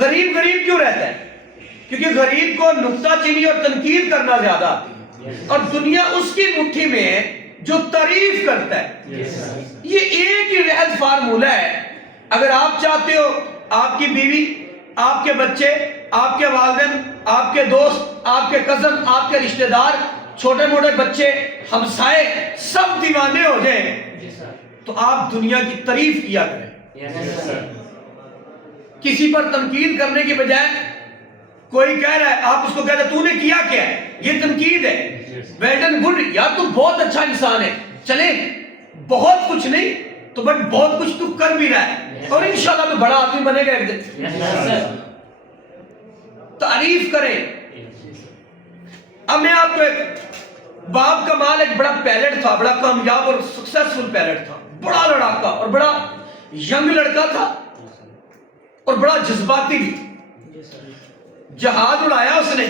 غریب غریب کیوں رہتا ہے؟ کیونکہ غریب کو نکتہ چینی اور تنقید کرنا زیادہ آتی ہے، اور دنیا اس کی مٹھی میں ہے جو تعریف کرتا ہے۔ یہ ایک ہی محض فارمولہ ہے۔ اگر آپ چاہتے ہو آپ کی بیوی، آپ کے بچے، آپ کے والدین، آپ کے دوست، آپ کے کزن، آپ کے رشتہ دار، چھوٹے موٹے بچے، ہمسائے سب دیوانے ہو جائیں، تو آپ دنیا کی تعریف کیا کریں۔ کسی پر تنقید کرنے کی بجائے کوئی کہہ رہا ہے، آپ اس کو کہتے ہیں تو نے کیا کیا ہے، یہ تنقید ہے۔ ویل ڈن، گڈ، یا تو بہت اچھا انسان ہے، چلے بہت کچھ نہیں تو بٹ بہت کچھ تو کر بھی رہا ہے، اور انشاءاللہ تو بڑا آدمی بنے گا ایک دن۔ تعریف کریں۔ اب میں آپ کو ایک باب کمال ایک بڑا پیلٹ تھا، بڑا کامیاب اور سکسیسفل پیلٹ تھا، بڑا لڑاکا اور بڑا ینگ لڑکا تھا اور بڑا جذباتی بھی۔ جہاز اڑایا اس نے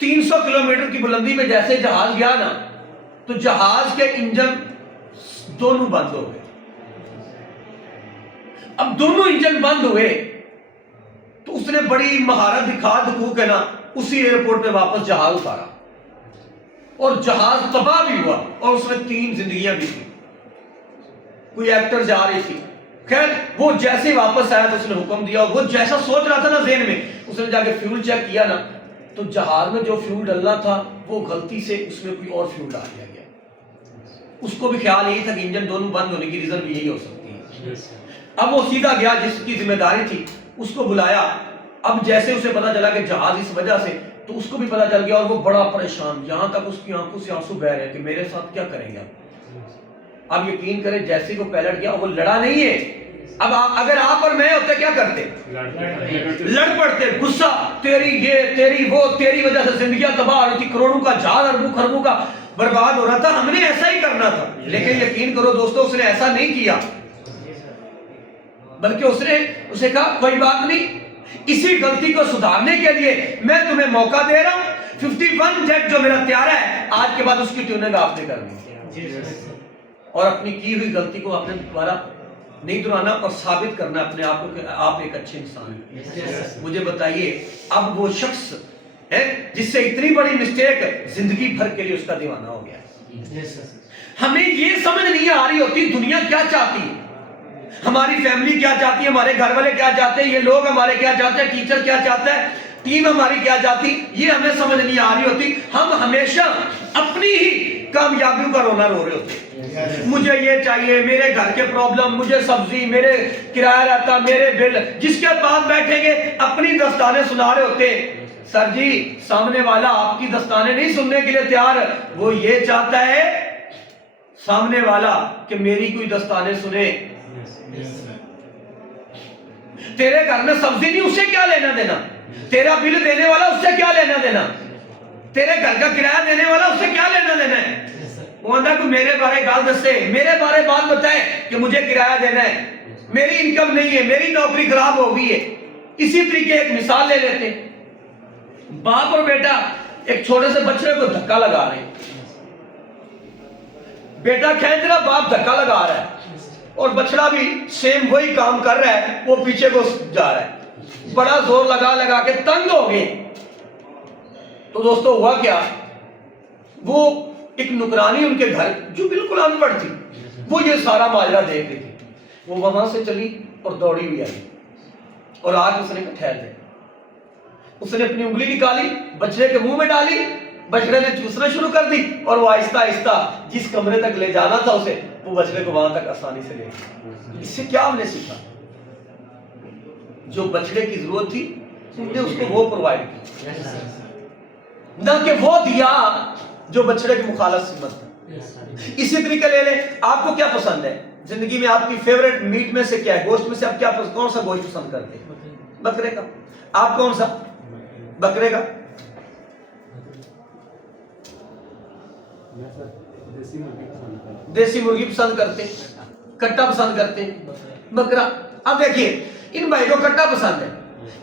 300 کلومیٹر کی بلندی میں، جیسے جہاز گیا نا تو جہاز کے انجن دونوں بند ہو گئے۔ اب دونوں انجن بند ہوئے تو اس نے بڑی مہارت دکھا دکھو کے نا اسی ایئرپورٹ پہ واپس جہاز اتارا، اور جہاز تباہ بھی ہوا، اور اس میں 3 زندگیاں بھی تھیں۔ کوئی ایکٹر جا رہی تھی، خیر وہ جیسے ہی واپس آیا تو اس نے حکم دیا، وہ جیسا سوچ رہا تھا نا ذہن میں، اس نے جا کے فیول چیک کیا نا تو جہاز میں جو فیول ڈلنا تھا وہ غلطی سے اس میں کوئی اور فیول ڈال دیا گیا۔ اس کو بھی خیال یہی تھا کہ انجن دونوں بند ہونے کی ریزن بھی یہی ہو سکتی ہے۔ اب وہ سیدھا گیا، جس کی ذمہ داری تھی اس کو بلایا۔ اب جیسے اسے پتا چلا کہ جہاز اس وجہ سے، تو اس کو بھی پتا چل گیا، اور وہ بڑا پریشان، یہاں تک اس کی آنکھوں سے آنسو بہ رہے ہیں کہ میرے ساتھ کیا کریں گے اب یقین کریں جیسے وہ پیلٹ گیا وہ لڑا نہیں ہے۔ اب اگر آپ اور میں ہوتے کیا کرتے؟ لڑ پڑتے، غصہ، تیری یہ تیری وہ، تیری وجہ سے زندگیاں تباہ ہو رہی تھی، کروڑوں کا جہاز اربوں خربوں کا برباد ہو رہا تھا، ہم نے ایسا ہی کرنا تھا۔ لیکن یقین کرو دوستو، اس نے ایسا نہیں کیا، بلکہ اس نے اسے کہا کوئی بات نہیں، اسی غلطی کو سدھارنے کے لیے میں تمہیں موقع دے رہا ہوں۔ 51 جیٹ جو میرا تیارہ ہے، آج کے بعد اس کی ٹیوننگ آپ نے کرنی، اور اپنی کی ہوئی غلطی کو آپ نے دوبارہ نہیں دہرانا، اور ثابت کرنا اپنے آپ کو کہ آپ ایک اچھے انسان ہیں۔ مجھے بتائیے اب وہ شخص ہے جس سے اتنی بڑی مسٹیک زندگی بھر کے لیے اس کا دیوانہ ہو گیا۔ ہمیں یہ سمجھ نہیں آ رہی ہوتی دنیا کیا چاہتی ہے، ہماری فیملی کیا چاہتی ہے، ہمارے گھر والے کیا چاہتے ہیں، یہ لوگ ہمارے کیا چاہتے ہیں، ٹیچر کیا چاہتا ہے، ٹیم ہماری کیا چاہتی، یہ ہمیں سمجھ نہیں آ رہی ہوتی۔ ہم ہمیشہ اپنی ہی کامیابیوں کا رونا رو رہے ہوتے ہیں۔ مجھے یہ چاہیے، میرے گھر کے پرابلم، مجھے سبزی، میرے کرایہ رہتا، میرے بل، جس کے پاس بیٹھیں گے اپنی دستانیں سنا رہے ہوتے ہیں۔ سر جی، سامنے والا آپ کی دستانیں نہیں سننے کے لیے تیار، وہ یہ چاہتا ہے سامنے والا کہ میری کوئی دستانیں سنے۔ تیرے گھر میں سبزی نہیں، اسے کیا لینا دینا؟ تیرا بل دینے والا، اس سے کیا لینا دینا؟ تیرے گھر کا کرایہ دینے والا، اس سے کیا لینا دینا ہے؟ وہ اندر کو میرے بارے گال دستے، میرے بارے بات بتائے کہ مجھے کرایہ دینا ہے، میری انکم نہیں ہے، میری نوکری خراب ہو گئی ہے۔ اسی طریقے ایک مثال لے لیتے ہیں، باپ اور بیٹا ایک چھوٹے سے بچے کو دھکا لگا رہے ہیں، بیٹا کھینچ رہا، باپ دھکا لگا رہا ہے، اور بچڑا بھی سیم وہی کام کر رہا ہے، وہ پیچھے کو جا رہا ہے، بڑا زور لگا لگا کے تنگ ہو گئے۔ تو دوستو ہوا کیا، وہ ایک نکرانی ان کے گھر جو بالکل ان پڑھ تھی، وہ یہ سارا ماجرا دیکھ رہی تھی، وہ وہاں سے چلی اور دوڑی ہوئی آئی، اور آج اس نے کہا ٹھہر دے۔ اس نے اپنی انگلی نکالی، بچڑے کے منہ میں ڈالی، بچڑے نے چوسنا شروع کر دی، اور وہ آہستہ آہستہ جس کمرے تک لے جانا تھا اسے، وہ بچڑے کو وہاں تک آسانی سے لے گیا۔ اس سے کیا ہم نے سیکھا؟ جو بچڑے کی ضرورت تھی ہم نے اس کو وہ پرووائڈ کی، نہ کہ وہ دیا جو بچڑے کی مخالف سمت تھا۔ اسی طریقے لے لیں، آپ کو کیا پسند ہے زندگی میں؟ آپ کی فیوریٹ میٹ میں سے کیا ہے؟ گوشت میں سے آپ کیا کون سا گوشت پسند کرتے ہیں؟ بکرے کا۔ آپ کون سا؟ بکرے کا۔ دیسی مرغی پسند کرتے ہیں، کٹا پسند کرتے ہیں، بکرا۔ اب دیکھیے ان بھائی کو کٹا پسند ہے،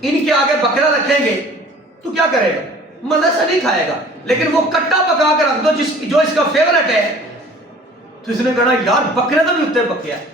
ان کے آگے بکرا رکھیں گے تو کیا کرے گا؟ مزے سے نہیں کھائے گا، لیکن وہ کٹا پکا کے رکھ دو جو اس کا فیورٹ ہے، تو اس نے کہا یار بکرے تو بھی اتنے پکے ہیں۔